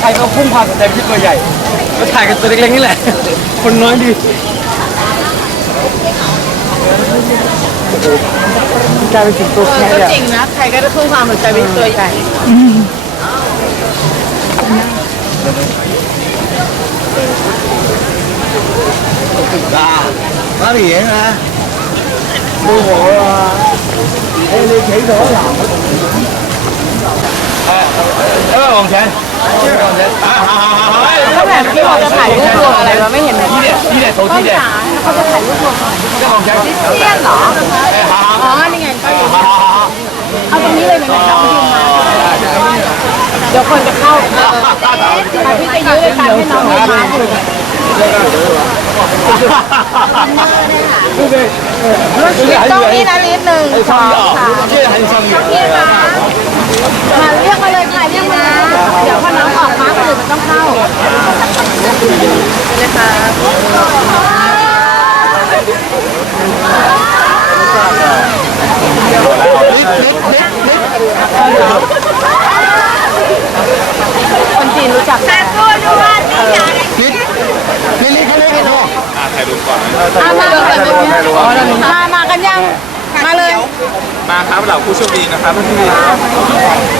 ใครๆก็พุ่งความสนใจพี่ตัวใหญ่ ก็ถ่ายกันตัวเล็กๆนี่แหละ คนน้อยดีกลายเป็นถึงตัวแค่เนี่ย จริงนะ ใครก็จะพุ่งความสนใจไปที่ตัวใหญ่ à bác biển ha mua bộ em đi chỉ đó là Ờ, còn thế. Lúc này khi họ จะถ่ายรูปรวมอะไรเราไม่เห็นเลยที่เนี่ยที่เนี่ยโถที่เนี่ยเขาจะถ่ายรูปรวมก็ของแค่ที่เสี้ยนเหรอ อ๋อ นี่ไงก็อยู่เอาตรงนี้เลยไหมครับ เดี๋ยวคนจะเข้ามาพี่จะยื้อเลยกันให้น้องไม่มาดูสิต้องนี่นะนิดหนึ่งสองสามต้อพี่นะมาเรียกมาเลยค่ะเรียกมาเดี๋ยวพอน้องออกมาคนอื่นมันต้องเข้านะคะ อามาเลยมามากันยัง มาเลยมาครับเหล่าผู้โชคดีนะครับพี่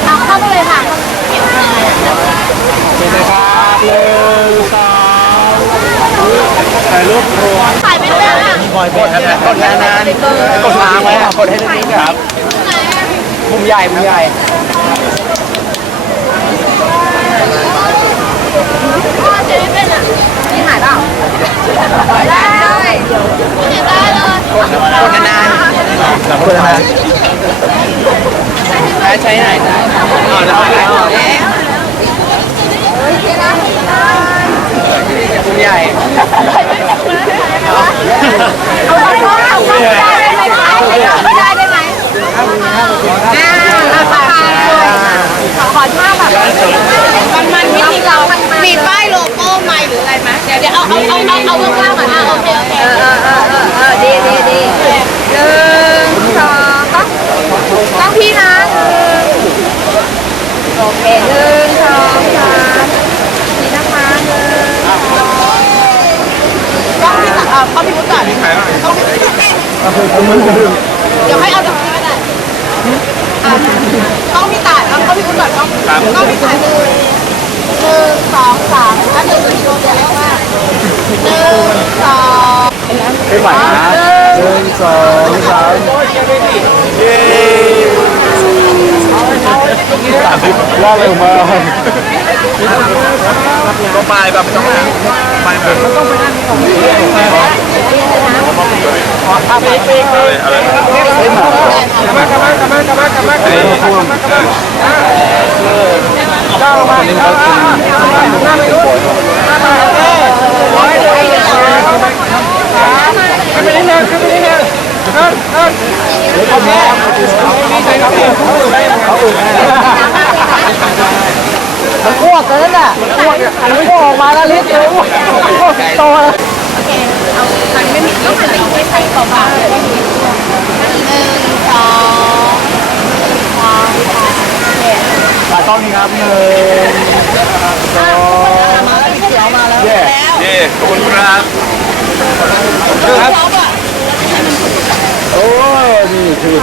เอาเข้าไปเลยค่ะเป็นนะครับหนึ่งสองถ่ายรูปรวมถ่ายไปเลยค่ะคอยกดนะกดนานๆกดค้างไว้อะกดให้นิ่งๆครับมุมใหญ่มุมใหญ่นี่หายเปล่าได้ได้ได้เลย กดนาน ๆกดนานใช้ใช้ไหนอ๋อได้ได้มุมใหญ่ เอาไปเลยเอาไปได้ได้ไหมไม่ได้ได้ไหมอ่าขอท่าแบบมันมันวิธีเรามีป้ายโลโก้ไหมหรืออะไรไหมเดี๋ยวเดี๋ยวเอาเอาเอาเอาเอาเบื้องล่างก่อนนะโอเคโอเคเออเออเออเออดีดีดีหนึ่งสองต้องต้องพี่นะโอเค หนึ่งสองสามนี่นะคะหนึ่งต้องพี่ตัดเอ่อต้องพี่พุทธก่อนต้องพี่เดี๋ยวให้เอาจากพี่ก็ได้อะต้องพี่ตัดเอาต้องพี่พุทธก่อนต้องต้องพี่ตัดหนึ่งหนึ่งสองสามแล้วหนึ่งวิดีโอเดียวแล้วว่าหนึ่งสองเป็นไหวนะหนึ่งสองสามเย้ ล่าเร็วมากก็ไปแบบไม่ต้องไปแบบไปไปไปอะไรเฮ้ยหมอกลับมากลับมากลับมากลับมากลับมากลับมาพ่วงก้าวมาเล่นเขาเป็นหน้าไม่รู้หน้ามาเอ้ร้อยเลยขึ้นไปนิดนึงขึ้นไปนิดนึงเอิ้นเอิ้นโอเคมีใจครับเขาอุ่นมันอ้วก เลยน่ะอ้วกมันอ้วกออกมาแล้วลิ้นเลยอ้วกอ้วกโตแล้วมันไม่มีต้องเป็นไม่ใช้เบาๆเลยหนึ่งสองสองตากล้องนี่ครับหนึ่งสองมาแล้วพี่เขียวมาแล้วเย้เย่ขอบคุณครับครับโอ้นี่คือ